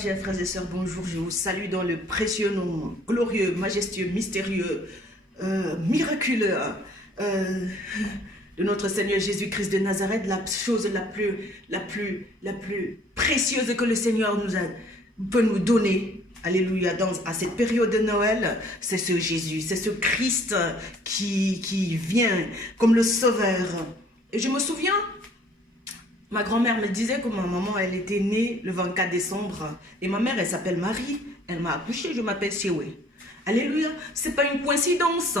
Chers frères et sœurs, bonjour, je vous salue dans le précieux nom, glorieux, majestueux, mystérieux, miraculeux de notre Seigneur Jésus-Christ de Nazareth, la chose la plus précieuse que le Seigneur peut nous donner. Alléluia, à cette période de Noël, c'est ce Jésus, c'est ce Christ qui vient comme le Sauveur. Et je me souviens, ma grand-mère me disait que ma maman, elle était née le 24 décembre. Et ma mère, elle s'appelle Marie. Elle m'a accouchée, je m'appelle Sioué. Alléluia, c'est pas une coïncidence.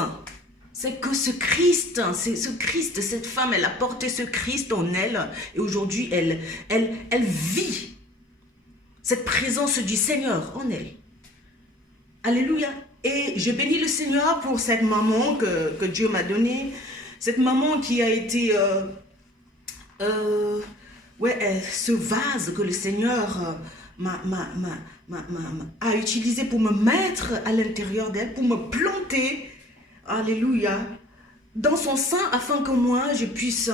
C'est que ce Christ, cette femme, elle a porté ce Christ en elle. Et aujourd'hui, elle vit cette présence du Seigneur en elle. Alléluia. Et je bénis le Seigneur pour cette maman que Dieu m'a donnée. Cette maman qui a été... ce vase que le Seigneur a utilisé pour me mettre à l'intérieur d'elle, pour me planter, alléluia, dans son sein, afin que moi, je puisse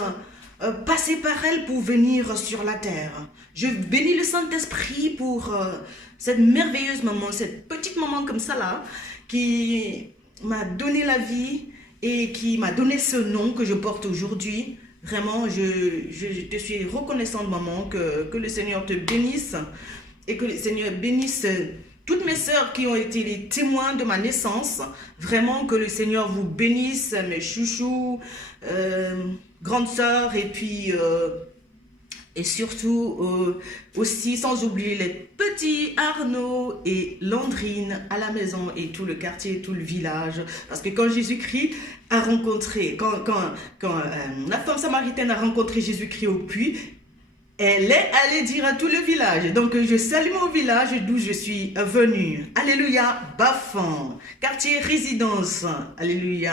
passer par elle pour venir sur la terre. Je bénis le Saint-Esprit pour cette merveilleuse maman, cette petite maman comme ça là, qui m'a donné la vie et qui m'a donné ce nom que je porte aujourd'hui. Vraiment, je te suis reconnaissante, maman, que le Seigneur te bénisse et que le Seigneur bénisse toutes mes sœurs qui ont été les témoins de ma naissance. Vraiment, que le Seigneur vous bénisse, mes chouchous, grandes sœurs, et puis et surtout aussi, sans oublier les petits Arnaud et Landrine à la maison et tout le quartier, tout le village. Parce que quand Jésus-Christ a rencontré, quand la femme samaritaine a rencontré Jésus-Christ au puits, elle est allée dire à tout le village. Donc je salue mon village d'où je suis venue. Alléluia, Bafan, quartier résidence. Alléluia.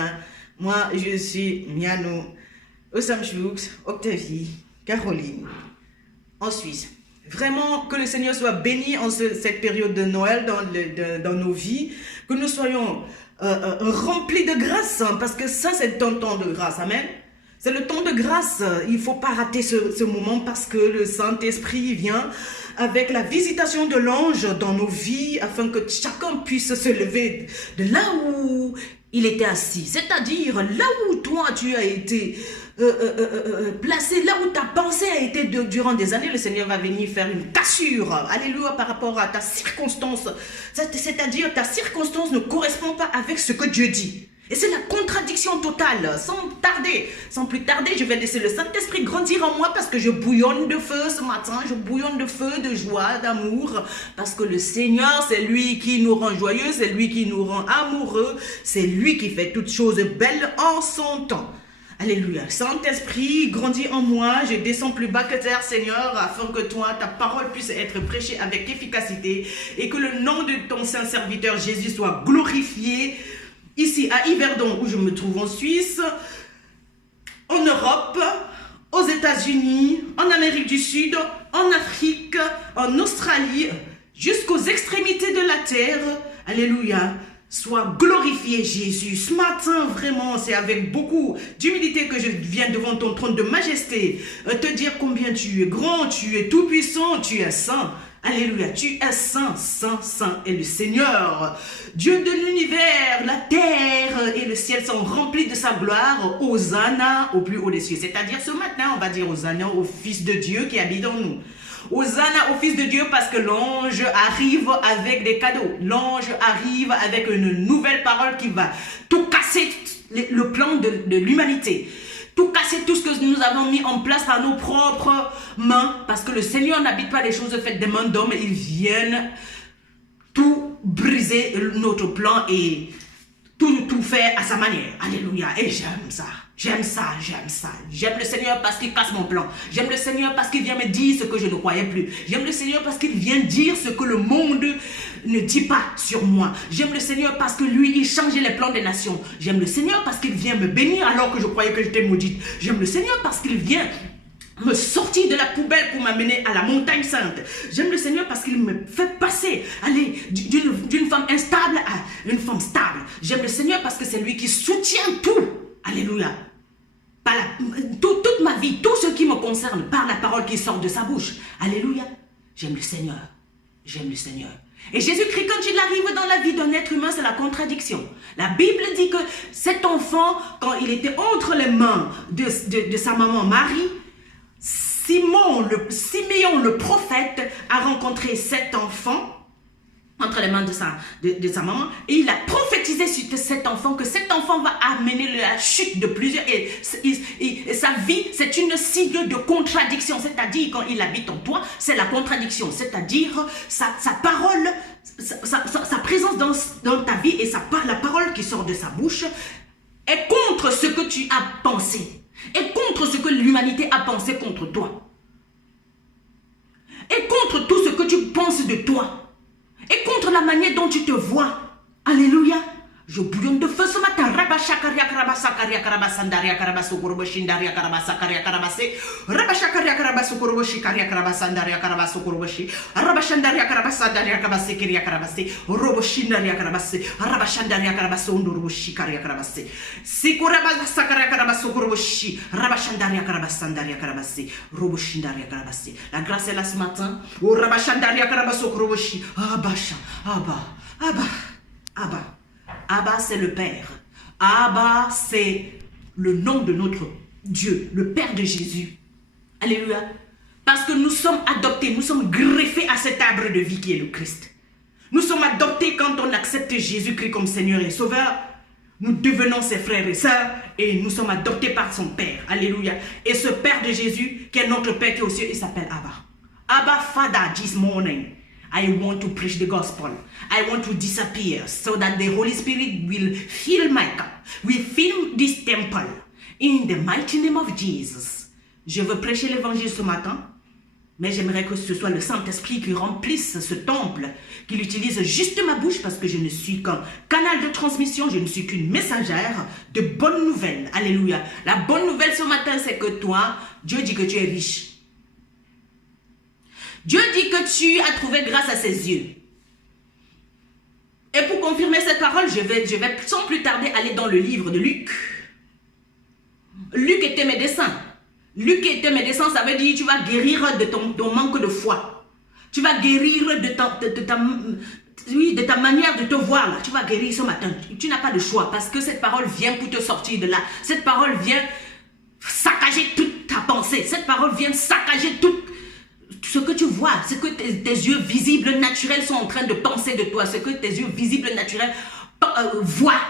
Moi, je suis Miano, Osamchouk, Octavie, Caroline, en Suisse. Vraiment, que le Seigneur soit béni en cette période de Noël dans nos vies, que nous soyons remplis de grâce, parce que ça, c'est un temps de grâce. Amen. C'est le temps de grâce. Il ne faut pas rater ce moment, parce que le Saint-Esprit vient avec la visitation de l'ange dans nos vies, afin que chacun puisse se lever de là où il était assis. C'est-à-dire là où toi, tu as été placé, là où ta pensée a été durant des années. Le Seigneur va venir faire une cassure, alléluia, par rapport à ta circonstance. C'est-à-dire ta circonstance ne correspond pas avec ce que Dieu dit. Et c'est la contradiction totale. Sans plus tarder, je vais laisser le Saint-Esprit grandir en moi, parce que je bouillonne de feu ce matin. Je bouillonne de feu, de joie, d'amour. Parce que le Seigneur, c'est lui qui nous rend joyeux, c'est lui qui nous rend amoureux. C'est lui qui fait toutes choses belles en son temps. Alléluia. Saint-Esprit, grandis en moi. Je descends plus bas que terre, Seigneur, afin que toi, ta parole puisse être prêchée avec efficacité et que le nom de ton saint serviteur Jésus soit glorifié ici à Yverdon, où je me trouve en Suisse, en Europe, aux États-Unis, en Amérique du Sud, en Afrique, en Australie, jusqu'aux extrémités de la terre. Alléluia. Sois glorifié, Jésus. Ce matin, vraiment, c'est avec beaucoup d'humilité que je viens devant ton trône de majesté te dire combien tu es grand, tu es tout puissant, tu es saint. Alléluia, tu es saint, saint, saint est le Seigneur. Dieu de l'univers, la terre et le ciel sont remplis de sa gloire. Hosanna au plus haut des cieux. C'est-à-dire ce matin, on va dire Hosanna au Fils de Dieu qui habite en nous. Hosanna au Fils de Dieu, parce que l'ange arrive avec des cadeaux. L'ange arrive avec une nouvelle parole qui va tout casser le plan de l'humanité. Tout casser, tout ce que nous avons mis en place par nos propres mains. Parce que le Seigneur n'habite pas les choses faites des mains d'hommes. Il vient tout briser notre plan et tout faire à sa manière. Alléluia. Et j'aime ça. J'aime ça, j'aime ça. J'aime le Seigneur parce qu'il casse mon plan. J'aime le Seigneur parce qu'il vient me dire ce que je ne croyais plus. J'aime le Seigneur parce qu'il vient dire ce que le monde ne dit pas sur moi. J'aime le Seigneur parce que lui, il changeait les plans des nations. J'aime le Seigneur parce qu'il vient me bénir alors que je croyais que j'étais maudite. J'aime le Seigneur parce qu'il vient me sortir de la poubelle pour m'amener à la montagne sainte. J'aime le Seigneur parce qu'il me fait passer, aller d'une femme instable à une femme stable. J'aime le Seigneur parce que c'est lui qui soutient tout. Alléluia. Toute ma vie, tout ce qui me concerne, par la parole qui sort de sa bouche. Alléluia. J'aime le Seigneur. j'aime le Seigneur. Et Jésus-Christ, quand il arrive dans la vie d'un être humain, c'est la contradiction. La Bible dit que cet enfant, quand il était entre les mains de sa maman Marie, Siméon le prophète a rencontré cet enfant entre les mains de sa maman, et il a prophétisé sur cet enfant que cet enfant va amener la chute de plusieurs, et sa vie c'est une signe de contradiction, c'est-à-dire quand il habite en toi, c'est la contradiction, c'est-à-dire sa parole, sa présence dans ta vie et la parole qui sort de sa bouche est contre ce que tu as pensé, est contre ce que l'humanité a pensé contre toi, et contre tout ce que tu penses de toi, et contre la manière dont tu te vois. Alléluia. Je bouillonne de feu ce matin. Rabashakaria karabasakaria karabasandaria karabasokoroboshinaria karabasakaria karabase. Rabashakaria karabasokoroboshikaria karabasandaria karabasokoroboshi. Rabashandaria karabasandaria karabasekiria karabase. Roboshinaria karabase. Rabashandaria karabasondoroboshikaria karabase. Sikorabasakaria karabasokoroboshi. Rabashandaria karabasandaria karabase. Roboshindaria karabase. La grâce est là ce matin. Rabashandaria karabasokoroboshi. Abba. Abba, c'est le Père. Abba, c'est le nom de notre Dieu, le Père de Jésus. Alléluia. Parce que nous sommes adoptés, nous sommes greffés à cet arbre de vie qui est le Christ. Nous sommes adoptés quand on accepte Jésus-Christ comme Seigneur et Sauveur. Nous devenons ses frères et sœurs et nous sommes adoptés par son Père. Alléluia. Et ce Père de Jésus, qui est notre Père qui est aux cieux, il s'appelle Abba. Abba, Father, this morning, I want to preach the gospel. I want to disappear so that the Holy Spirit will fill my cup, will fill this temple. In the mighty name of Jesus. Je veux prêcher l'évangile ce matin, mais j'aimerais que ce soit le Saint-Esprit qui remplisse ce temple, qu'il utilise juste ma bouche parce que je ne suis qu'un canal de transmission, je ne suis qu'une messagère de bonnes nouvelles. Alléluia. La bonne nouvelle ce matin, c'est que toi, Dieu dit que tu es riche. Dieu dit que tu as trouvé grâce à ses yeux. Et pour confirmer cette parole, je vais sans plus tarder aller dans le livre de Luc. Luc était médecin. Luc était médecin, ça veut dire tu vas guérir de ton manque de foi. Tu vas guérir de ta manière de te voir. Là. Tu vas guérir ce matin. Tu n'as pas de choix parce que cette parole vient pour te sortir de là. Cette parole vient saccager toute ta pensée. Cette parole vient saccager tout ce que tu vois, ce que tes yeux visibles naturels sont en train de penser de toi, ce que tes yeux visibles naturels voient,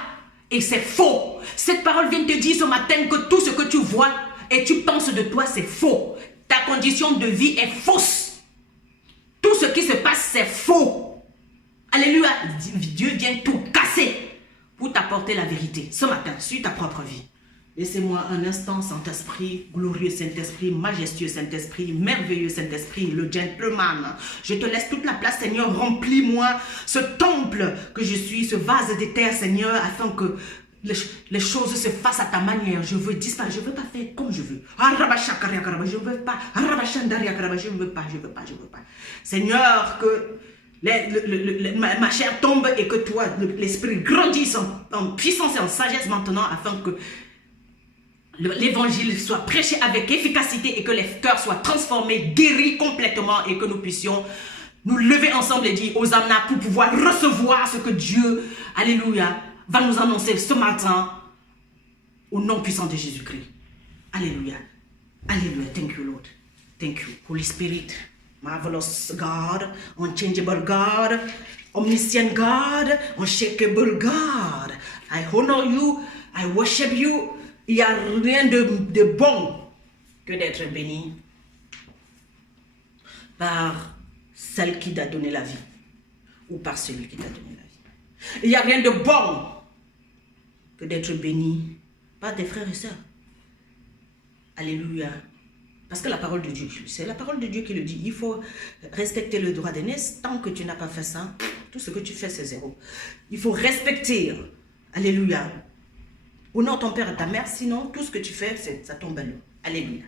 et c'est faux. Cette parole vient te dire ce matin que tout ce que tu vois et tu penses de toi, c'est faux. Ta condition de vie est fausse. Tout ce qui se passe, c'est faux. Alléluia. Dieu vient tout casser pour t'apporter la vérité ce matin sur ta propre vie. Laissez-moi un instant, Saint-Esprit, glorieux Saint-Esprit, majestueux Saint-Esprit, merveilleux Saint-Esprit, le gentleman. Je te laisse toute la place, Seigneur. Remplis-moi ce temple que je suis, ce vase de terre, Seigneur, afin que les choses se fassent à ta manière. Je veux disparaître, je ne veux pas faire comme je veux. Je ne veux pas. Je ne veux pas. Seigneur, que ma chair tombe et que toi, l'Esprit grandisse en puissance et en sagesse maintenant, afin que l'évangile soit prêché avec efficacité et que les cœurs soient transformés, guéris complètement et que nous puissions nous lever ensemble et dire Hosanna pour pouvoir recevoir ce que Dieu, alléluia, va nous annoncer ce matin au nom puissant de Jésus-Christ. Alléluia. Alléluia. Thank you, Lord. Thank you, Holy Spirit. Marvelous God, unchangeable God, omniscient God, unshakable God. I honor you, I worship you. Il n'y a rien de bon que d'être béni par celle qui t'a donné la vie ou par celui qui t'a donné la vie. Il n'y a rien de bon que d'être béni par tes frères et sœurs. Alléluia. Parce que la parole de Dieu, c'est la parole de Dieu qui le dit. Il faut respecter le droit d'aînesse. Tant que tu n'as pas fait ça, tout ce que tu fais, c'est zéro. Il faut respecter. Alléluia. Honore ton père et ta mère, sinon tout ce que tu fais, ça tombe à l'eau. Alléluia.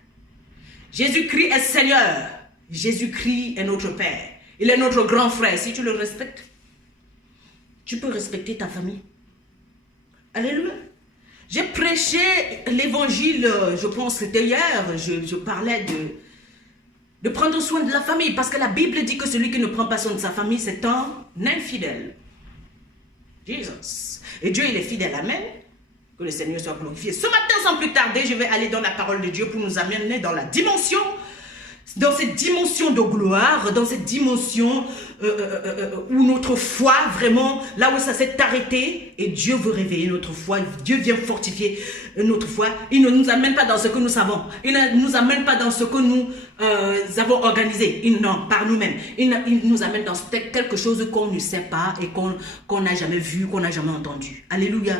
Jésus-Christ est Seigneur. Jésus-Christ est notre Père. Il est notre grand frère. Si tu le respectes, tu peux respecter ta famille. Alléluia. J'ai prêché l'évangile, je pense que c'était hier, je parlais de prendre soin de la famille, parce que la Bible dit que celui qui ne prend pas soin de sa famille, c'est un infidèle. Jesus. Et Dieu, il est fidèle. Amen. Que le Seigneur soit glorifié. Ce matin, sans plus tarder, je vais aller dans la parole de Dieu pour nous amener dans la dimension, dans cette dimension de gloire, dans cette dimension où notre foi, vraiment, là où ça s'est arrêté, et Dieu veut réveiller notre foi, Dieu vient fortifier notre foi. Il ne nous amène pas dans ce que nous savons, il ne nous amène pas dans ce que nous avons organisé, non, par nous-mêmes. Il nous amène dans quelque chose qu'on ne sait pas et qu'on n'a jamais vu, qu'on n'a jamais entendu. Alléluia.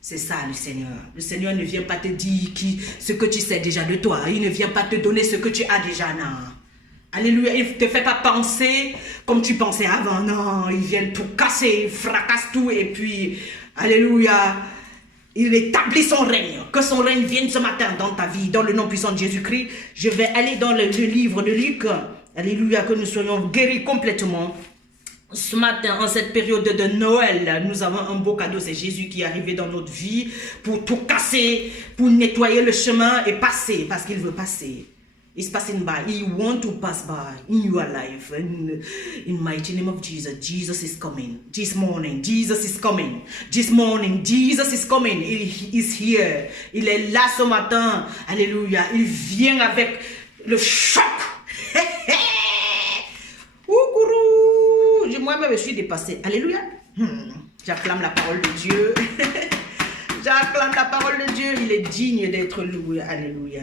C'est ça le Seigneur. Le Seigneur ne vient pas te dire ce que tu sais déjà de toi. Il ne vient pas te donner ce que tu as déjà. Non. Alléluia. Il ne te fait pas penser comme tu pensais avant. Non. Il vient tout casser, il fracasse tout et puis, alléluia, il établit son règne. Que son règne vienne ce matin dans ta vie, dans le nom puissant de Jésus-Christ. Je vais aller dans le livre de Luc. Alléluia, que nous soyons guéris complètement. Ce matin, en cette période de Noël, nous avons un beau cadeau, c'est Jésus qui est arrivé dans notre vie pour tout casser, pour nettoyer le chemin et passer, parce qu'il veut passer. He's passing by. He wants to pass by in your life. In mighty name of Jesus, Jesus is coming. This morning, Jesus is coming. This morning, Jesus is coming. He is here. Il est là ce matin. Alléluia. Il vient avec le choc. Moi-même, je suis dépassée. Alléluia. J'acclame la parole de Dieu. J'acclame la parole de Dieu. Il est digne d'être loué. Alléluia.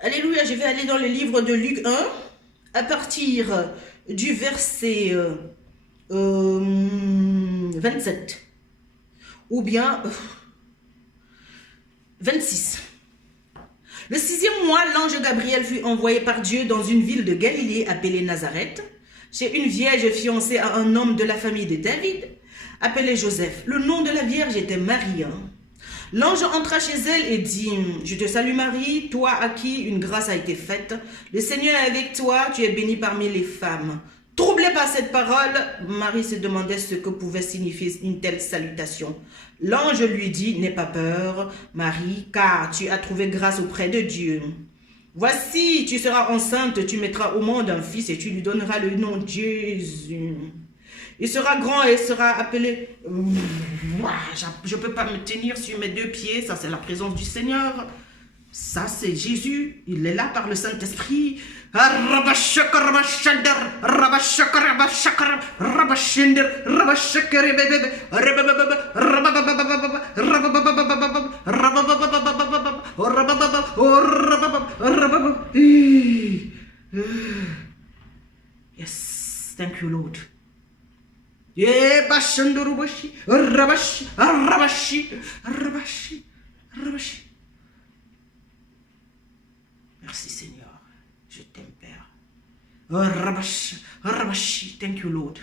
Alléluia. Je vais aller dans le livre de Luc 1 à partir du verset 27 ou bien 26. Le 6e mois, l'ange Gabriel fut envoyé par Dieu dans une ville de Galilée appelée Nazareth, chez une vierge fiancée à un homme de la famille de David, appelé Joseph. Le nom de la vierge était Marie. L'ange entra chez elle et dit, « Je te salue Marie, toi à qui une grâce a été faite. Le Seigneur est avec toi, tu es bénie parmi les femmes. » Troublée par cette parole, Marie se demandait ce que pouvait signifier une telle salutation. L'ange lui dit, « N'aie pas peur, Marie, car tu as trouvé grâce auprès de Dieu. Voici, tu seras enceinte, tu mettras au monde un fils et tu lui donneras le nom de Jésus. Il sera grand et sera appelé... » Je ne peux pas me tenir sur mes 2 pieds, ça c'est la présence du Seigneur. Ça c'est Jésus, il est là par le Saint-Esprit. Yes, thank you Lord. Merci Seigneur, je t'aime Père. Thank you Lord.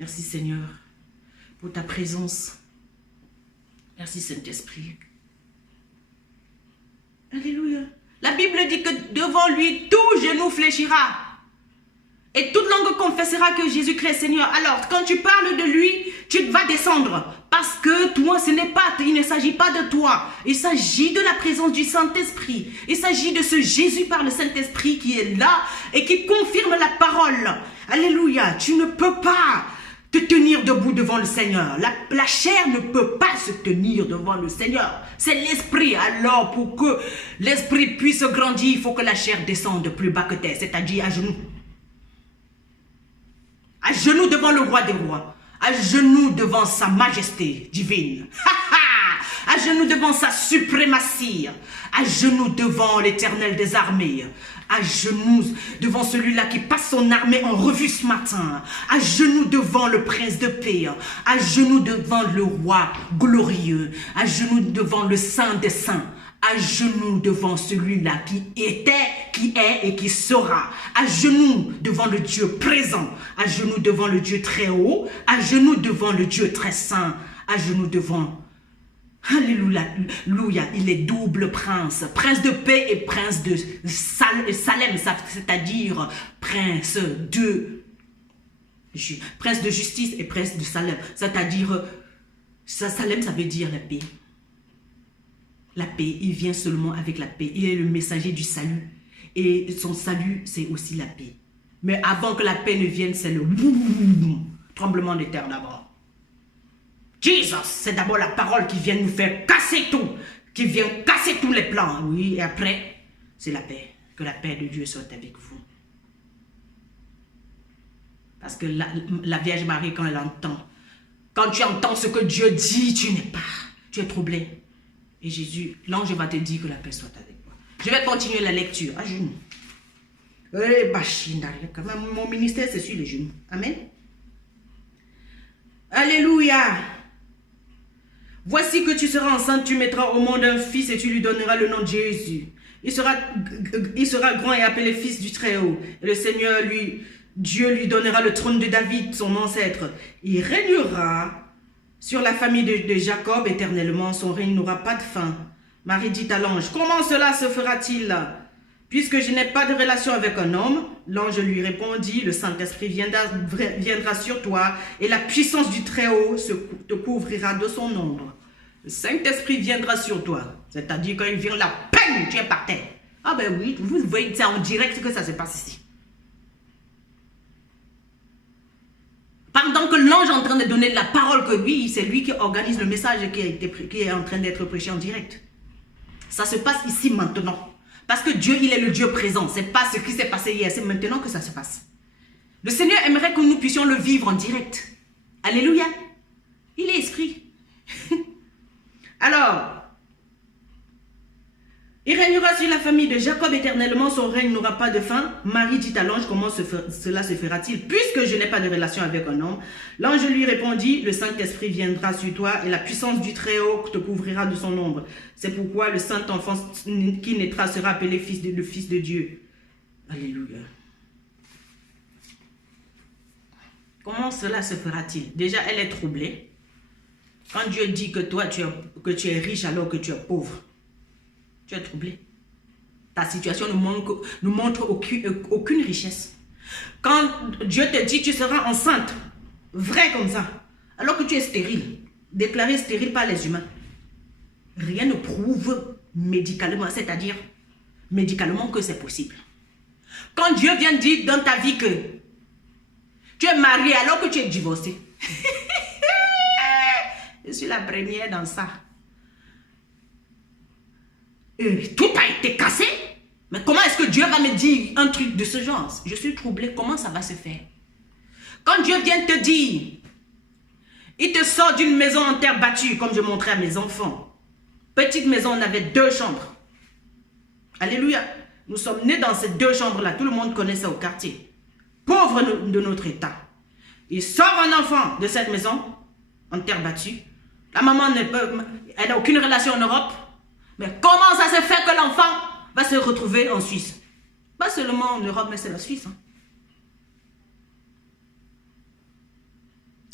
Merci Seigneur pour ta présence. Merci Saint-Esprit. Alléluia. La Bible dit que devant lui, tout genou fléchira. Et toute langue confessera que Jésus-Christ est Seigneur. Alors, quand tu parles de lui, tu vas descendre. Parce que toi, il ne s'agit pas de toi. Il s'agit de la présence du Saint-Esprit. Il s'agit de ce Jésus par le Saint-Esprit qui est là et qui confirme la parole. Alléluia. Tu ne peux pas te tenir debout devant le Seigneur. La chair ne peut pas se tenir devant le Seigneur. C'est l'esprit. Alors, pour que l'esprit puisse grandir, il faut que la chair descende plus bas que terre, c'est-à-dire à genoux. À genoux devant le roi des rois. À genoux devant sa majesté divine. À genoux devant sa suprématie. À genoux devant l'Éternel des armées. À genoux devant celui-là qui passe son armée en revue ce matin. À genoux devant le prince de paix. À genoux devant le roi glorieux. À genoux devant le saint des saints. À genoux devant celui-là qui était, qui est et qui sera. À genoux devant le Dieu présent. À genoux devant le Dieu très haut. À genoux devant le Dieu très saint. À genoux devant... Alléluia, il est double prince. Prince de paix et prince de Salem, c'est-à-dire prince de justice et prince de Salem. C'est-à-dire, Salem, ça veut dire la paix. la paix. Il vient seulement avec la paix. Il est le messager du salut. Et son salut, c'est aussi la paix. Mais avant que la paix ne vienne, c'est le tremblement de terre d'abord. Jesus, c'est d'abord la parole qui vient nous faire casser tout. Qui vient casser tous les plans. Oui, et après, c'est la paix. Que la paix de Dieu soit avec vous. Parce que la Vierge Marie, quand elle entend, quand tu entends ce que Dieu dit, tu n'es pas. Tu es troublé. Et Jésus, l'ange va te dire que la paix soit avec toi. Je vais continuer la lecture à genoux. Mon ministère, c'est sur les genoux. Amen. Alléluia. Voici que tu seras enceinte, tu mettras au monde un fils et tu lui donneras le nom de Jésus. Il sera grand et appelé fils du Très-Haut. Et le Seigneur, Dieu lui donnera le trône de David, son ancêtre. Il régnera sur la famille de Jacob éternellement. Son règne n'aura pas de fin. Marie dit à l'ange, comment cela se fera-t-il? Puisque je n'ai pas de relation avec un homme. L'ange lui répondit, le Saint-Esprit viendra sur toi et la puissance du Très-Haut te couvrira de son ombre. Le Saint-Esprit viendra sur toi. C'est-à-dire quand il vient la peine, tu es par terre. Ah ben oui, vous voyez ça en direct que ça se passe ici. Pendant que l'ange est en train de donner la parole que oui, c'est lui qui organise le message qui est en train d'être prêché en direct. Ça se passe ici maintenant. Parce que Dieu, il est le Dieu présent. Ce n'est pas ce qui s'est passé hier, c'est maintenant que ça se passe. Le Seigneur aimerait que nous puissions le vivre en direct. Alléluia. Il est esprit. Alors, il régnera sur la famille de Jacob éternellement, son règne n'aura pas de fin. Marie dit à l'ange, comment cela se fera-t-il? Puisque je n'ai pas de relation avec un homme. L'ange lui répondit, le Saint-Esprit viendra sur toi et la puissance du Très-Haut te couvrira de son ombre. C'est pourquoi le Saint-Enfant qui naîtra sera appelé le Fils de Dieu. Alléluia. Comment cela se fera-t-il? Déjà, elle est troublée. Quand Dieu dit que toi, tu es riche alors que tu es pauvre, tu es troublé. Ta situation ne montre aucune richesse. Quand Dieu te dit tu seras enceinte, vrai comme ça, alors que tu es stérile, déclaré stérile par les humains, rien ne prouve médicalement, c'est-à-dire médicalement que c'est possible. Quand Dieu vient dire dans ta vie que tu es marié alors que tu es divorcé, je suis la première dans ça. Tout a été cassé. Mais comment est-ce que Dieu va me dire un truc de ce genre? Je suis troublée. Comment ça va se faire? Quand Dieu vient te dire, il te sort d'une maison en terre battue, comme je montrais à mes enfants. Petite maison, on avait 2 chambres. Alléluia. Nous sommes nés dans ces 2 chambres-là. Tout le monde connaît ça au quartier. Pauvre de notre état. Il sort un enfant de cette maison en terre battue. La maman elle n'a aucune relation en Europe. Mais comment ça se fait que l'enfant va se retrouver en Suisse? Pas seulement en Europe, mais c'est la Suisse. Hein.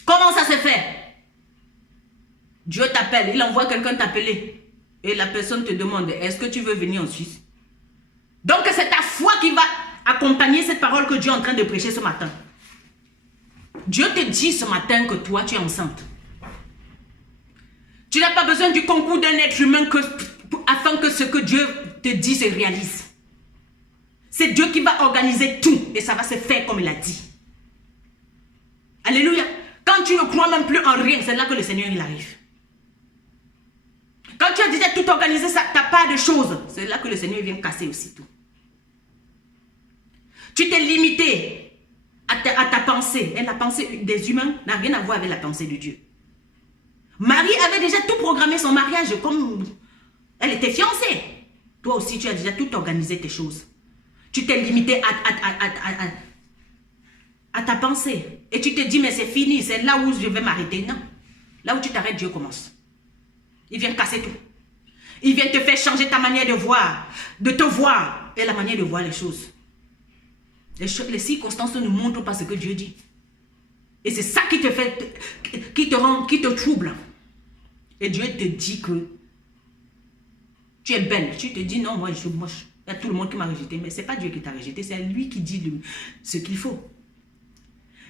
Comment ça se fait? Dieu t'appelle, il envoie quelqu'un t'appeler. Et la personne te demande, est-ce que tu veux venir en Suisse? Donc c'est ta foi qui va accompagner cette parole que Dieu est en train de prêcher ce matin. Dieu te dit ce matin que toi tu es enceinte. Tu n'as pas besoin du concours d'un être humain afin que ce que Dieu te dit se réalise. C'est Dieu qui va organiser tout et ça va se faire comme il a dit. Alléluia. Quand tu ne crois même plus en rien, c'est là que le Seigneur il arrive. Quand tu as déjà tout organisé, tu n'as pas de choses, c'est là que le Seigneur vient casser aussi tout. Tu t'es limité à ta pensée. Et la pensée des humains n'a rien à voir avec la pensée de Dieu. Marie avait déjà tout programmé son mariage comme elle était fiancée. Toi aussi, tu as déjà tout organisé tes choses. Tu t'es limité à ta pensée. Et tu te dis, mais c'est fini, c'est là où je vais m'arrêter. Non. Là où tu t'arrêtes, Dieu commence. Il vient casser tout. Il vient te faire changer ta manière de voir, de te voir et la manière de voir les choses. Les circonstances ne montrent pas ce que Dieu dit. Et c'est ça qui te fait, qui te trouble. Et Dieu te dit que tu es belle. Tu te dis non, moi je suis moche. Il y a tout le monde qui m'a rejeté. Mais ce n'est pas Dieu qui t'a rejeté, c'est lui qui dit ce qu'il faut.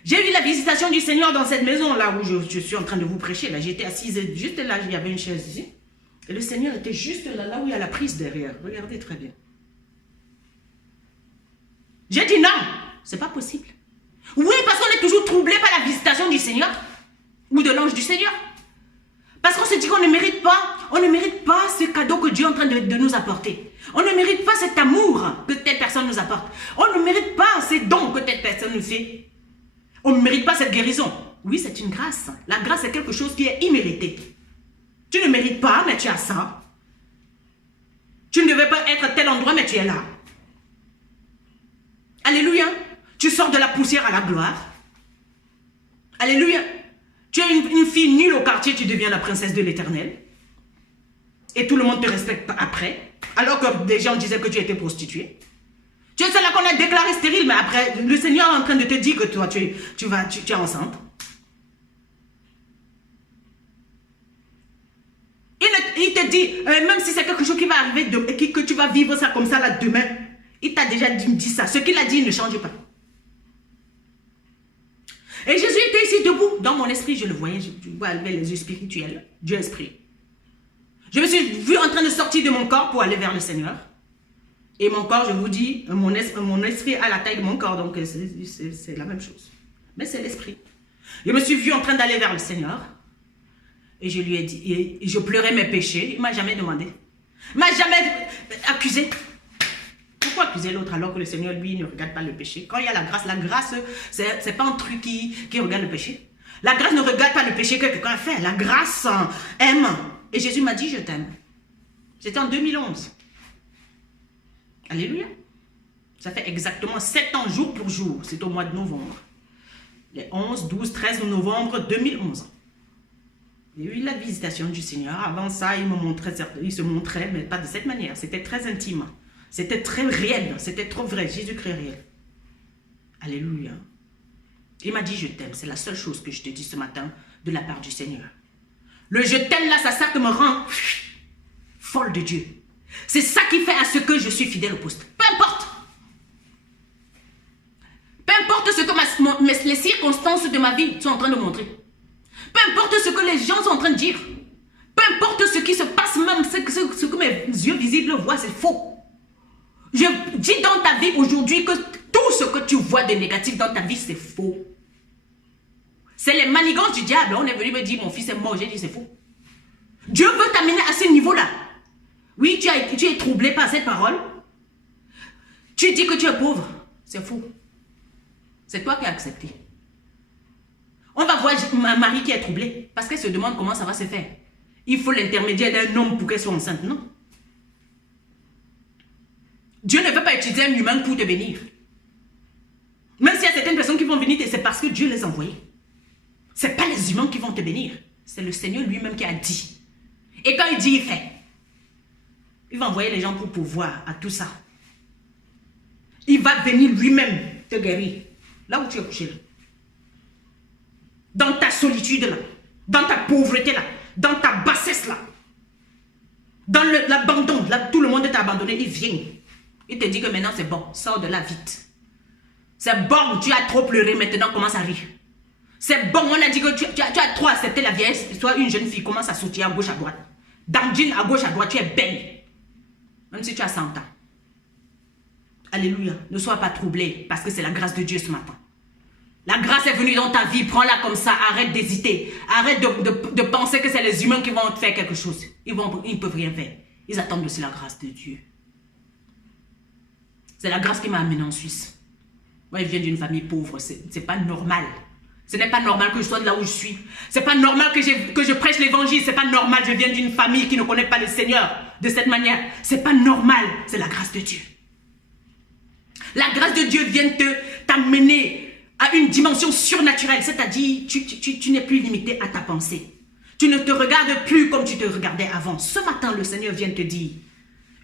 J'ai vu la visitation du Seigneur dans cette maison là où je suis en train de vous prêcher. Là, j'étais assise juste là, il y avait une chaise ici. Et le Seigneur était juste là où il y a la prise derrière. Regardez très bien. J'ai dit non, c'est pas possible. Oui, parce qu'on est toujours troublé par la visitation du Seigneur ou de l'ange du Seigneur. Parce qu'on se dit qu'on ne mérite pas ce cadeau que Dieu est en train de nous apporter. On ne mérite pas cet amour que telle personne nous apporte. On ne mérite pas ces dons que telle personne nous fait. On ne mérite pas cette guérison. Oui, c'est une grâce. La grâce, c'est quelque chose qui est immérité. Tu ne mérites pas, mais tu as ça. Tu ne devais pas être à tel endroit, mais tu es là. Alléluia. Tu sors de la poussière à la gloire. Alléluia. Tu es une fille nulle au quartier, tu deviens la princesse de l'Éternel. Et tout le monde te respecte après. Alors que des gens disaient que tu étais prostituée. Tu es celle-là qu'on a déclarée stérile, mais après, le Seigneur est en train de te dire que toi, tu es enceinte. Il te dit, même si c'est quelque chose qui va arriver, que tu vas vivre ça comme ça là demain, il t'a déjà dit ça. Ce qu'il a dit, il ne change pas. Et Jésus était ici debout. Dans mon esprit, je le voyais. Je vois avec les yeux spirituels. Dieu esprit. Je me suis vu en train de sortir de mon corps pour aller vers le Seigneur. Et mon corps, je vous dis, mon esprit a la taille de mon corps. Donc, c'est la même chose. Mais c'est l'esprit. Je me suis vu en train d'aller vers le Seigneur. Et je lui ai dit, et je pleurais mes péchés. Il ne m'a jamais demandé. Il ne m'a jamais accusé. Pourquoi accuser l'autre alors que le Seigneur, lui, ne regarde pas le péché? Quand il y a la grâce, c'est pas un truc qui regarde le péché. La grâce ne regarde pas le péché que quelqu'un a fait. La grâce aime. Et Jésus m'a dit, je t'aime. C'était en 2011. Alléluia. Ça fait exactement 7 ans, jour pour jour. C'est au mois de novembre. Les 11, 12, 13 novembre 2011. Il y a eu la visitation du Seigneur. Avant ça, il se montrait, mais pas de cette manière. C'était très intime. C'était très réel. C'était trop vrai. Jésus-Christ réel. Alléluia. Il m'a dit, je t'aime. C'est la seule chose que je te dis ce matin de la part du Seigneur. Le je t'aime là, c'est ça qui me rend folle de Dieu. C'est ça qui fait à ce que je suis fidèle au poste. Peu importe. Peu importe ce que les circonstances de ma vie sont en train de montrer. Peu importe ce que les gens sont en train de dire. Peu importe ce qui se passe, même ce que mes yeux visibles voient, c'est faux. Je dis dans ta vie aujourd'hui que tout ce que tu vois de négatif dans ta vie, c'est faux. C'est les manigances du diable. On est venu me dire, mon fils est mort. J'ai dit, c'est faux. Dieu veut t'amener à ce niveau-là. Oui, tu es troublé par cette parole. Tu dis que tu es pauvre. C'est faux. C'est toi qui as accepté. On va voir Marie qui est troublée parce qu'elle se demande comment ça va se faire. Il faut l'intermédiaire d'un homme pour qu'elle soit enceinte. Non. Dieu ne veut pas utiliser un humain pour te bénir. Même s'il y a certaines personnes qui vont venir, c'est parce que Dieu les a envoyés. Ce n'est pas les humains qui vont te bénir. C'est le Seigneur lui-même qui a dit. Et quand il dit, il fait. Il va envoyer les gens pour pouvoir à tout ça. Il va venir lui-même te guérir. Là où tu es couché là. Dans ta solitude là. Dans ta pauvreté là. Dans ta bassesse là. Dans l'abandon. Là, tout le monde t'a abandonné. Il vient. Il te dit que maintenant c'est bon. Sors de là vite. C'est bon. Tu as trop pleuré. Maintenant commence à rire. C'est bon. On a dit que tu as trop accepté la vieillesse. Soit une jeune fille commence à sauter à gauche à droite. Dandine à gauche à droite. Tu es belle. Même si tu as 100 ans. Alléluia. Ne sois pas troublé parce que c'est la grâce de Dieu ce matin. La grâce est venue dans ta vie. Prends-la comme ça. Arrête d'hésiter. Arrête de penser que c'est les humains qui vont te faire quelque chose. Ils ne peuvent rien faire. Ils attendent aussi la grâce de Dieu. C'est la grâce qui m'a amené en Suisse. Moi, je viens d'une famille pauvre. C'est pas normal. Ce n'est pas normal que je sois là où je suis. C'est pas normal que je prêche l'évangile. C'est pas normal. Je viens d'une famille qui ne connaît pas le Seigneur de cette manière. C'est pas normal. C'est la grâce de Dieu. La grâce de Dieu vient t'amener à une dimension surnaturelle. C'est-à-dire, tu n'es plus limité à ta pensée. Tu ne te regardes plus comme tu te regardais avant. Ce matin, le Seigneur vient te dire,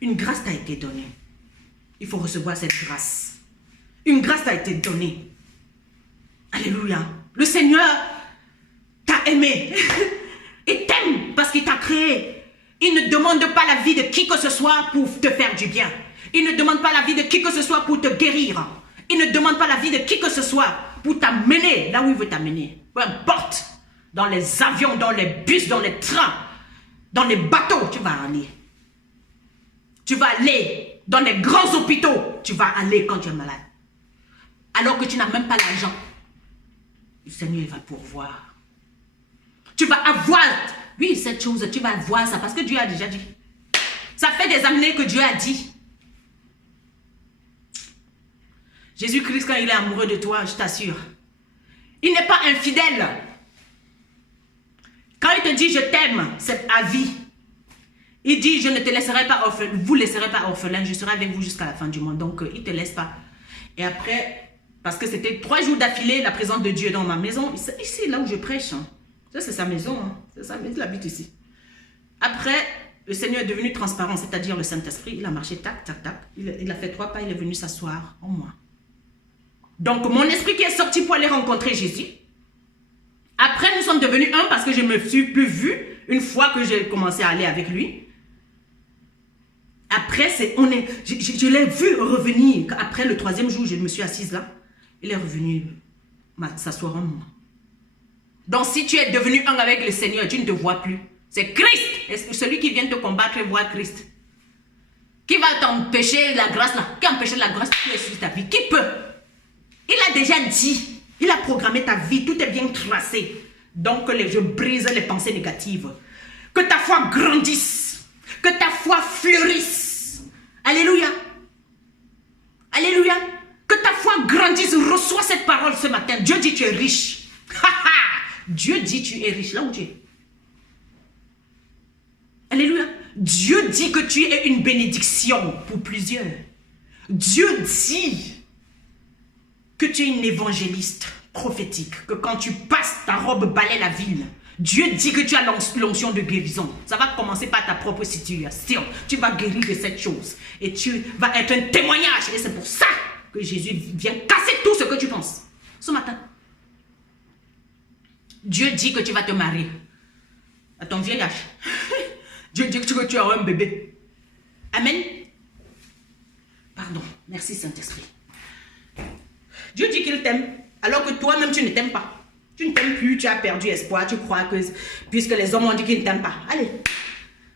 une grâce t'a été donnée. Il faut recevoir cette grâce. Une grâce t'a été donnée. Alléluia. Le Seigneur t'a aimé. Il t'aime parce qu'il t'a créé. Il ne demande pas la vie de qui que ce soit pour te faire du bien. Il ne demande pas la vie de qui que ce soit pour te guérir. Il ne demande pas la vie de qui que ce soit pour t'amener là où il veut t'amener. Peu importe. Dans les avions, dans les bus, dans les trains. Dans les bateaux, tu vas aller. Tu vas aller dans les grands hôpitaux. Tu vas aller quand tu es malade. Alors que tu n'as même pas l'argent. Le Seigneur va pourvoir. Tu vas avoir, oui, cette chose, tu vas avoir ça parce que Dieu a déjà dit. Ça fait des années que Dieu a dit. Jésus-Christ, quand il est amoureux de toi, je t'assure, il n'est pas infidèle. Quand il te dit je t'aime, c'est à vie. Il dit je ne te laisserai pas orphelin, vous ne laisserez pas orphelin, je serai avec vous jusqu'à la fin du monde. Donc il ne te laisse pas. Et après, parce que c'était 3 jours d'affilée, la présence de Dieu dans ma maison. Ici, là où je prêche. Hein. Ça, c'est sa maison. Hein. C'est sa maison, il habite ici. Après, le Seigneur est devenu transparent, c'est-à-dire le Saint-Esprit. Il a marché, tac, tac, tac. Il a fait 3 pas, il est venu s'asseoir en moi. Donc, mon esprit qui est sorti pour aller rencontrer Jésus. Après, nous sommes devenus un parce que je ne me suis plus vue une fois que j'ai commencé à aller avec lui. Après, je l'ai vu revenir. Après le 3e jour, je me suis assise là. Il est revenu s'asseoir en moi. Donc, si tu es devenu un avec le Seigneur, tu ne te vois plus. C'est Christ. Et celui qui vient te combattre voit Christ. Qui va t'empêcher la grâce là? Qui empêche la grâce qui est sur ta vie? Qui peut? Il a déjà dit. Il a programmé ta vie. Tout est bien tracé. Donc, je brise les pensées négatives. Que ta foi grandisse. Que ta foi fleurisse. Alléluia. Alléluia. Que ta foi grandisse. Reçois cette parole ce matin. Dieu dit tu es riche. Dieu dit tu es riche là où tu es. Alléluia. Dieu dit que tu es une bénédiction pour plusieurs. Dieu dit que tu es une évangéliste prophétique. Que quand tu passes, ta robe balaie la ville. Dieu dit que tu as l'onction de guérison. Ça va commencer par ta propre situation. Tu vas guérir de cette chose. Et tu vas être un témoignage. Et c'est pour ça que Jésus vient casser tout ce que tu penses. Ce matin. Dieu dit que tu vas te marier. À ton vieil âge. Dieu dit que tu auras un bébé. Amen. Pardon. Merci Saint-Esprit. Dieu dit qu'il t'aime. Alors que toi-même tu ne t'aimes pas. Tu ne t'aimes plus, tu as perdu espoir, tu crois que puisque les hommes ont dit qu'ils ne t'aiment pas, allez,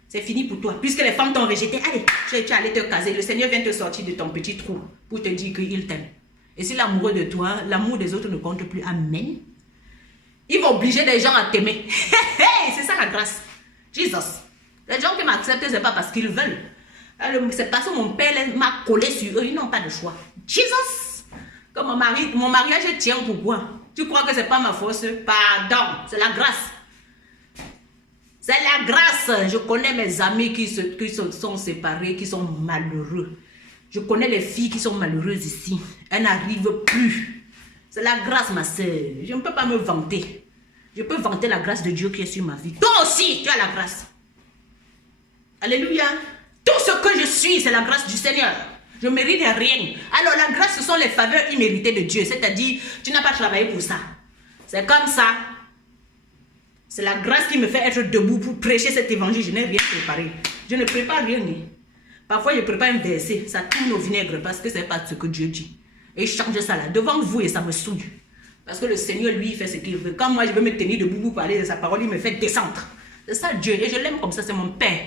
c'est fini pour toi. Puisque les femmes t'ont rejeté, allez, tu es allé te caser. Le Seigneur vient te sortir de ton petit trou pour te dire qu'il t'aime. Et si l'amoureux de toi, l'amour des autres ne compte plus, amen. Il va obliger les gens à t'aimer. C'est ça la grâce. Jesus. Les gens qui m'acceptent, ce n'est pas parce qu'ils veulent. C'est parce que mon père m'a collé sur eux, ils n'ont pas de choix. Jesus. Comme mon mariage tient pourquoi? Tu crois que ce n'est pas ma force? Pardon, c'est la grâce. C'est la grâce. Je connais mes amis qui sont séparés, qui sont malheureux. Je connais les filles qui sont malheureuses ici. Elles n'arrivent plus. C'est la grâce, ma soeur. Je ne peux pas me vanter. Je peux vanter la grâce de Dieu qui est sur ma vie. Toi aussi, tu as la grâce. Alléluia. Tout ce que je suis, c'est la grâce du Seigneur. Je ne mérite rien. Alors la grâce, ce sont les faveurs imméritées de Dieu. C'est-à-dire, tu n'as pas travaillé pour ça. C'est comme ça. C'est la grâce qui me fait être debout pour prêcher cet évangile. Je n'ai rien préparé. Je ne prépare rien. Parfois, je prépare un verset. Ça tourne au vinaigre parce que ce n'est pas ce que Dieu dit. Et je change ça là, devant vous et ça me souille. Parce que le Seigneur, lui, il fait ce qu'il veut. Quand moi, je veux me tenir debout pour parler de sa parole, il me fait descendre. C'est ça Dieu. Et je l'aime comme ça, c'est mon Père.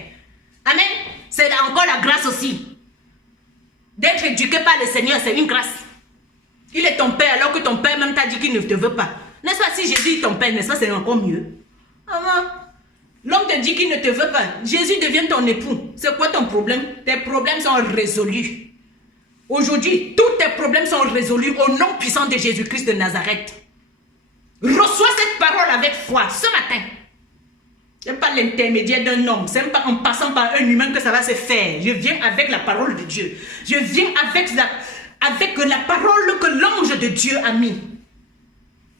Amen. C'est encore la grâce aussi. D'être éduqué par le Seigneur, c'est une grâce. Il est ton Père alors que ton Père même t'a dit qu'il ne te veut pas. N'est-ce pas, si Jésus est ton Père, n'est-ce pas, c'est encore mieux. L'homme te dit qu'il ne te veut pas. Jésus devient ton époux. C'est quoi ton problème? Tes problèmes sont résolus. Aujourd'hui, tous tes problèmes sont résolus au nom puissant de Jésus-Christ de Nazareth. Reçois cette parole avec foi ce matin. Ce n'est pas l'intermédiaire d'un homme. Ce n'est pas en passant par un humain que ça va se faire. Je viens avec la parole de Dieu. Je viens avec la parole que l'ange de Dieu a mis.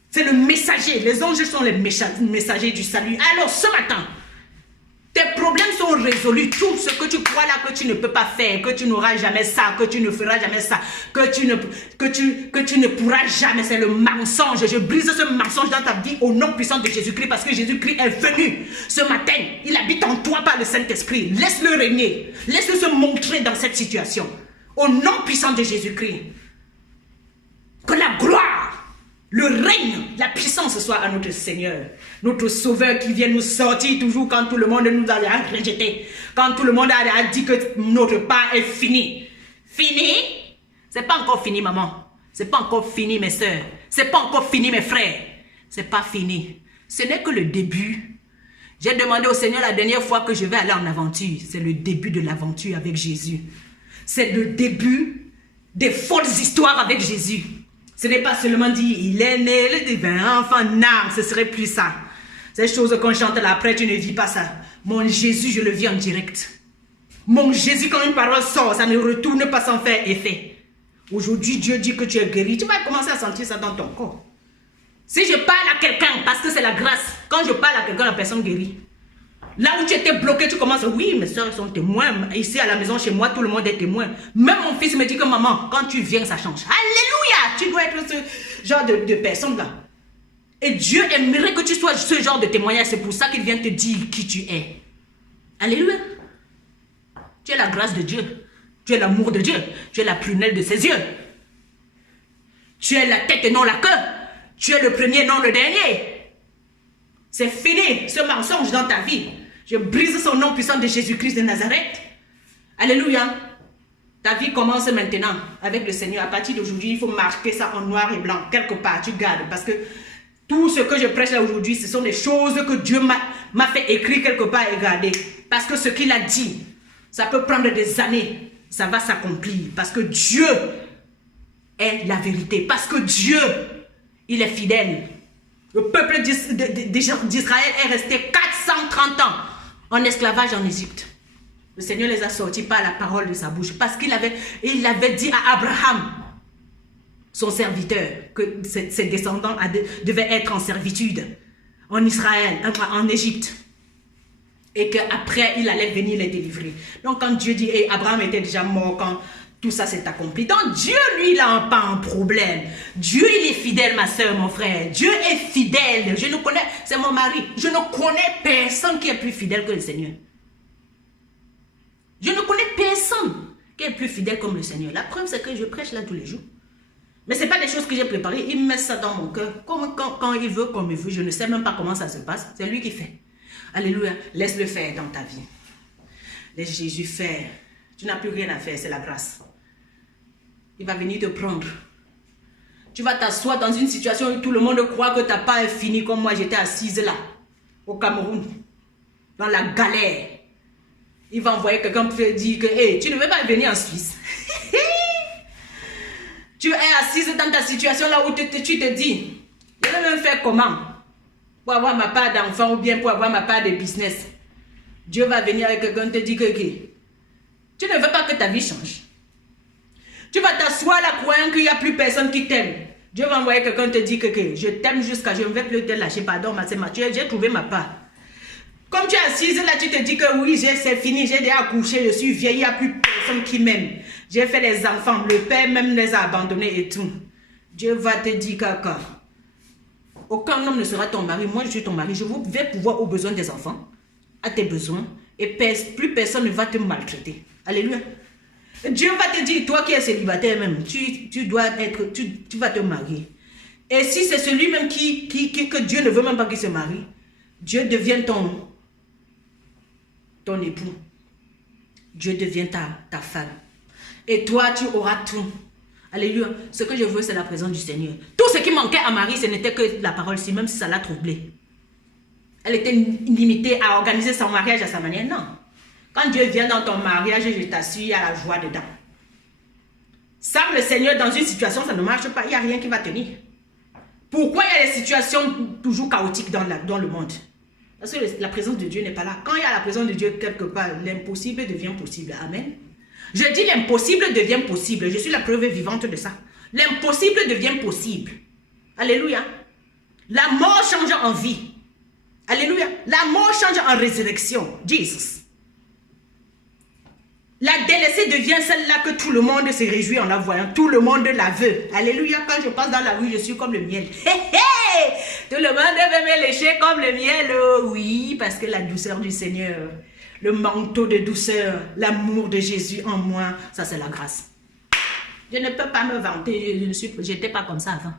C'est le messager. Les anges sont les messagers du salut. Alors ce matin, tes problèmes sont résolus. Tout ce que tu crois là que tu ne peux pas faire, que tu n'auras jamais ça, que tu ne feras jamais ça, que tu ne pourras jamais, c'est le mensonge. Je brise ce mensonge dans ta vie au nom puissant de Jésus-Christ parce que Jésus-Christ est venu ce matin. Il habite en toi par le Saint-Esprit. Laisse-le régner. Laisse-le se montrer dans cette situation. Au nom puissant de Jésus-Christ. Que la gloire, le règne, la puissance soit à notre Seigneur, notre Sauveur qui vient nous sortir toujours quand tout le monde nous a rejetés, quand tout le monde a dit que notre part est fini. Fini? C'est pas encore fini, maman. C'est pas encore fini, mes soeurs. C'est pas encore fini, mes frères. C'est pas fini. Ce n'est que le début. J'ai demandé au Seigneur la dernière fois que je vais aller en aventure. C'est le début de l'aventure avec Jésus. C'est le début des folles histoires avec Jésus. Ce n'est pas seulement dire, il est né, le divin enfant, non, ce serait plus ça. Ces choses qu'on chante là, après, tu ne vis pas ça. Mon Jésus, je le vis en direct. Mon Jésus, quand une parole sort, ça ne retourne pas sans faire effet. Aujourd'hui, Dieu dit que tu es guéri. Tu vas commencer à sentir ça dans ton corps. Si je parle à quelqu'un, parce que c'est la grâce, quand je parle à quelqu'un, la personne guérit. Là où tu étais bloqué, tu commences, oui, mes soeurs sont témoins. Ici, à la maison, chez moi, tout le monde est témoin. Même mon fils me dit que maman, quand tu viens, ça change. Alléluia! Tu dois être ce genre de personne-là. Et Dieu aimerait que tu sois ce genre de témoignage. C'est pour ça qu'il vient te dire qui tu es. Alléluia! Tu es la grâce de Dieu. Tu es l'amour de Dieu. Tu es la prunelle de ses yeux. Tu es la tête et non la queue. Tu es le premier, non le dernier. C'est fini, ce mensonge dans ta vie. Je brise son nom puissant de Jésus-Christ de Nazareth. Alléluia. Ta vie commence maintenant avec le Seigneur. À partir d'aujourd'hui, il faut marquer ça en noir et blanc. Quelque part, tu gardes. Parce que tout ce que je prêche là aujourd'hui, ce sont des choses que Dieu m'a fait écrire quelque part et garder. Parce que ce qu'il a dit, ça peut prendre des années. Ça va s'accomplir. Parce que Dieu est la vérité. Parce que Dieu, il est fidèle. Le peuple d'Israël est resté 430 ans en esclavage en Égypte. Le Seigneur les a sortis par la parole de sa bouche. Parce qu'il avait dit à Abraham, son serviteur, que ses descendants devaient être en servitude en Israël, en Égypte. Et qu'après, il allait venir les délivrer. Donc quand Dieu dit, et Abraham était déjà mort quand tout ça s'est accompli. Donc Dieu, lui, il n'a pas un problème. Dieu, il est fidèle, ma soeur, mon frère. Dieu est fidèle. Je ne connais, c'est mon mari. Je ne connais personne qui est plus fidèle que le Seigneur. Je ne connais personne qui est plus fidèle comme le Seigneur. La preuve, c'est que je prêche là tous les jours. Mais ce n'est pas des choses que j'ai préparées. Il met ça dans mon cœur. Comme quand il veut, comme il veut. Je ne sais même pas comment ça se passe. C'est lui qui fait. Alléluia. Laisse-le faire dans ta vie. Laisse Jésus faire. Tu n'as plus rien à faire, c'est la grâce. Il va venir te prendre. Tu vas t'asseoir dans une situation où tout le monde croit que ta part est finie, comme moi j'étais assise là, au Cameroun, dans la galère. Il va envoyer quelqu'un pour te dire que hey, tu ne veux pas venir en Suisse. Tu es assise dans ta situation là où tu te dis, je vais même faire comment pour avoir ma part d'enfant ou bien pour avoir ma part de business. Dieu va venir avec quelqu'un te dire que tu ne veux pas que ta vie change. Tu vas t'asseoir là croyant qu'il n'y a plus personne qui t'aime. Dieu va envoyer quelqu'un te dire que je t'aime jusqu'à je ne vais plus te lâcher. Pardon, j'ai trouvé ma part. Comme tu es assise là, tu te dis que oui, c'est fini, j'ai déjà accouché, je suis vieille, il n'y a plus personne qui m'aime. J'ai fait les enfants, le père même les a abandonnés et tout. Dieu va te dire caca. Aucun homme ne sera ton mari, moi je suis ton mari, je vais pouvoir aux besoins des enfants, à tes besoins, et plus personne ne va te maltraiter. Alléluia. Dieu va te dire, toi qui es célibataire même, tu vas te marier. Et si c'est celui même que Dieu ne veut même pas qu'il se marie, Dieu devient ton époux. Dieu devient ta femme. Et toi, tu auras tout. Alléluia. Ce que je veux, c'est la présence du Seigneur. Tout ce qui manquait à Marie, ce n'était que la parole, si même si ça l'a troublée. Elle était limitée à organiser son mariage à sa manière. Non. Quand Dieu vient dans ton mariage, je t'assure, il y a la joie dedans. Sans le Seigneur, dans une situation, ça ne marche pas. Il n'y a rien qui va tenir. Pourquoi il y a des situations toujours chaotiques dans le monde? Parce que la présence de Dieu n'est pas là. Quand il y a la présence de Dieu quelque part, l'impossible devient possible. Amen. Je dis l'impossible devient possible. Je suis la preuve vivante de ça. L'impossible devient possible. Alléluia. La mort change en vie. Alléluia. La mort change en résurrection. Jesus. La délaissée devient celle-là que tout le monde se réjouit en la voyant. Tout le monde la veut. Alléluia. Quand je passe dans la rue, je suis comme le miel. Hey, hey! Tout le monde veut me lécher comme le miel. Oh, oui, parce que la douceur du Seigneur, le manteau de douceur, l'amour de Jésus en moi, ça c'est la grâce. Je ne peux pas me vanter. Je n'étais pas comme ça avant.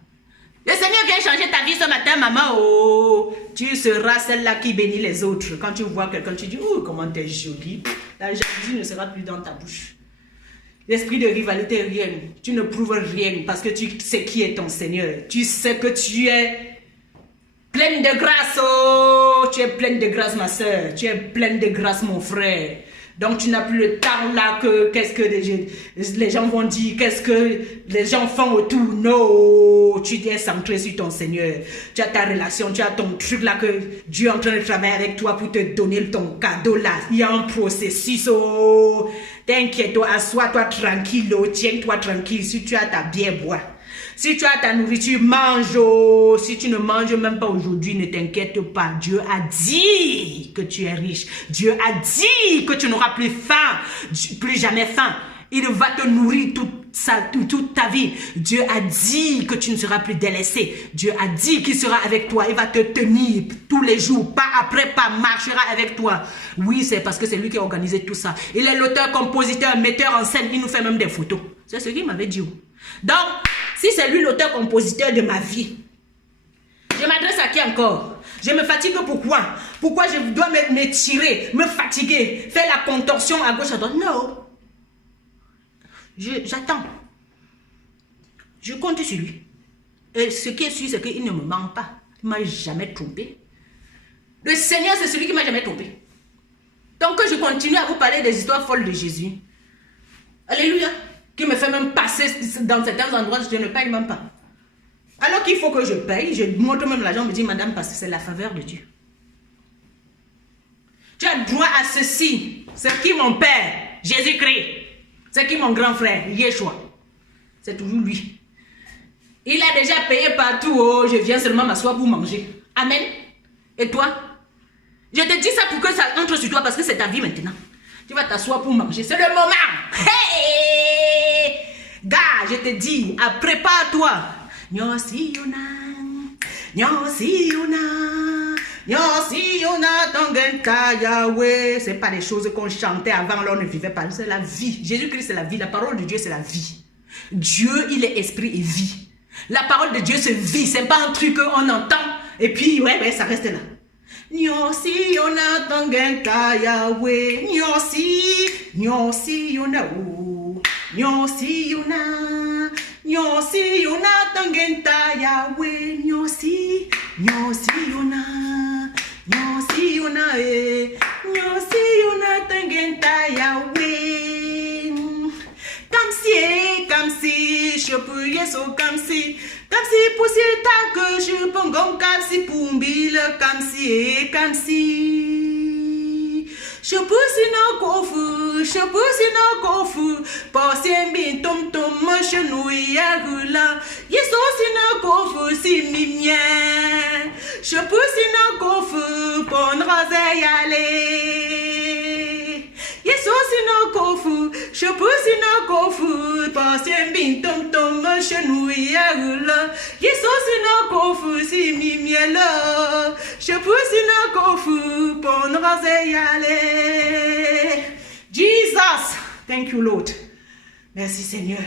Le Seigneur vient changer ta vie ce matin, maman. Oh, tu seras celle-là qui bénit les autres. Quand tu vois quelqu'un, tu dis, oh, comment t'es jolie. La jalousie ne sera plus dans ta bouche. L'esprit de rivalité, rien. Tu ne prouves rien parce que tu sais qui est ton Seigneur. Tu sais que tu es pleine de grâce. Oh, tu es pleine de grâce, ma soeur. Tu es pleine de grâce, mon frère. Donc, tu n'as plus le temps là que qu'est-ce que les gens vont dire, qu'est-ce que les gens font autour. Non, tu es centré sur ton Seigneur. Tu as ta relation, tu as ton truc là que Dieu est en train de travailler avec toi pour te donner ton cadeau là. Il y a un processus. Oh, t'inquiète, assois-toi tranquille, oh, tiens-toi tranquille. Si tu as ta bière, bois. Si tu as ta nourriture, mange. Oh. Si tu ne manges même pas aujourd'hui, ne t'inquiète pas. Dieu a dit que tu es riche. Dieu a dit que tu n'auras plus faim, plus jamais faim. Il va te nourrir toute ta vie. Dieu a dit que tu ne seras plus délaissé. Dieu a dit qu'il sera avec toi. Il va te tenir tous les jours. Pas après, pas marchera avec toi. Oui, c'est parce que c'est lui qui a organisé tout ça. Il est l'auteur, compositeur, metteur en scène. Il nous fait même des photos. C'est ce qu'il m'avait dit. Donc, si c'est lui l'auteur, compositeur de ma vie, je m'adresse à qui encore? Je me fatigue pourquoi? Pourquoi je dois m'étirer, me fatiguer, faire la contorsion à gauche, à droite? Non. J'attends. Je compte sur lui. Et ce qui est sûr, c'est qu'il ne me ment pas. Il ne m'a jamais trompé. Le Seigneur, c'est celui qui ne m'a jamais trompé. Donc, que je continue à vous parler des histoires folles de Jésus. Alléluia. Qui me fait même passer dans certains endroits, je ne paye même pas. Alors qu'il faut que je paye, je montre même l'argent, me dit, madame, parce que c'est la faveur de Dieu. Tu as droit à ceci. C'est qui mon père? Jésus-Christ. C'est qui mon grand frère? Yeshua. C'est toujours lui. Il a déjà payé partout. Oh, je viens seulement m'asseoir pour manger. Amen. Et toi? Je te dis ça pour que ça entre sur toi parce que c'est ta vie maintenant. Tu vas t'asseoir pour manger. C'est le moment. Hey! Gars, je te dis, prépare-toi. Nyosi yona, nyosi yona, nyosi yona, tongenta Yahweh. C'est pas des choses qu'on chantait avant, là on ne vivait pas. C'est la vie. Jésus-Christ, c'est la vie. La parole de Dieu, c'est la vie. Dieu, il est esprit et vie. La parole de Dieu se vit. C'est pas un truc qu'on entend et puis, ouais, ça reste là. Nyosi yona tongenta Yahweh. Nyosi yona, oh. Nyosi yona, nyosi yona tongenta Yahweh. Nyosi yona, nyosi yona, nyosi yona tongenta Yahweh. Comme si, je peux yeso comme si pour si ta que je peux comme si pour mbile comme si. Je peux si no kofu, passer bien tom chenou ya rula. Yeso si no kofu si mimien. Je peux si no kofu pour rose aller. Yeso si no kofu, je peux si no kofu, passer bien tom chenou ya rula. Yeso si no kofu si mimien là. Je peux si no kofu pour rose aller. Jesus, thank you Lord. Merci Seigneur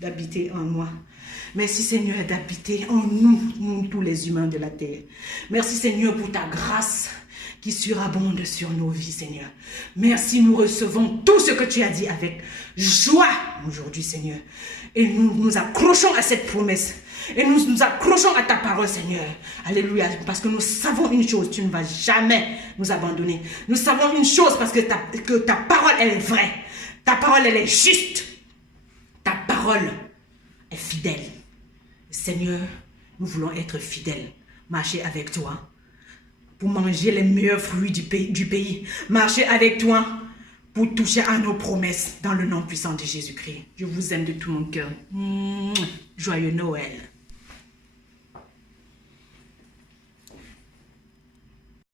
d'habiter en moi. Merci Seigneur d'habiter en nous tous les humains de la terre. Merci Seigneur pour ta grâce qui surabonde sur nos vies Seigneur. Merci, nous recevons tout ce que tu as dit avec joie aujourd'hui Seigneur. Et nous nous accrochons à cette promesse. Et nous nous accrochons à ta parole Seigneur. Alléluia. Parce que nous savons une chose, tu ne vas jamais nous abandonner. Nous savons une chose parce que ta parole elle est vraie. Ta parole elle est juste. Ta parole est fidèle. Seigneur, nous voulons être fidèles. Marcher avec toi pour manger les meilleurs fruits du pays. Marcher avec toi pour toucher à nos promesses dans le nom puissant de Jésus-Christ. Je vous aime de tout mon cœur. Joyeux Noël.